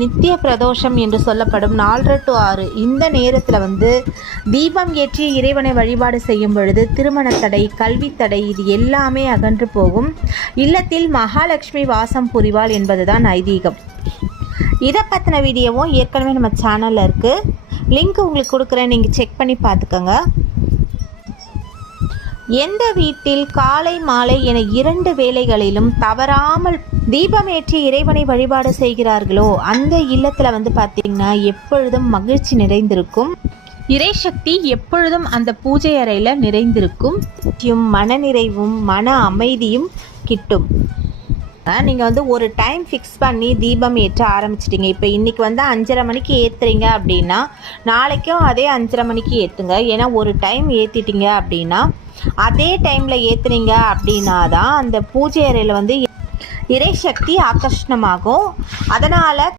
நித்திய பிரதோஷம் என்று சொல்லப்படும் 4 to 6 இந்த நேரத்தில் தீபம் ஏற்றி இறைவனை வழிபாடு செய்யும் பொழுது திருமண தடை, கல்வி தடை இது எல்லாமே அகன்று போகும். இல்லத்தில் மகாலட்சுமி வாசம் புரிவாள் என்பதுதான் ஐதீகம். இதை பற்றின வீடியோவும் ஏற்கனவே நம்ம சேனலில் இருக்குது. லிங்க் உங்களுக்கு கொடுக்குறேன், நீங்கள் செக் பண்ணி பார்த்துக்கோங்க. எந்த வீட்டில் காலை மாலை என 2 வேளைகளிலும் தவறாமல் தீபமேற்றி இறைவனை வழிபாடு செய்கிறார்களோ அந்த இல்லத்தில் பார்த்திங்கன்னா எப்பொழுதும் மகிழ்ச்சி நிறைந்திருக்கும். இறைசக்தி எப்பொழுதும் அந்த பூஜை அறையில் நிறைந்திருக்கும். மனநிறைவும் மன அமைதியும் கிட்டும். நீங்கள் ஒரு டைம் ஃபிக்ஸ் பண்ணி தீபம் ஏற்ற ஆரம்பிச்சிட்டிங்க. இப்போ இன்றைக்கி 5:30 மணிக்கு ஏற்றுறீங்க அப்படின்னா நாளைக்கும் அதே 5:30 மணிக்கு ஏற்றுங்க. ஏன்னா ஒரு டைம் ஏற்றிட்டீங்க அப்படின்னா அதே டைமில் ஏற்றுனீங்க அப்படின்னா தான் அந்த பூஜை அறையில் இறைசக்தி ஆகர்ஷணமாகும். அதனால்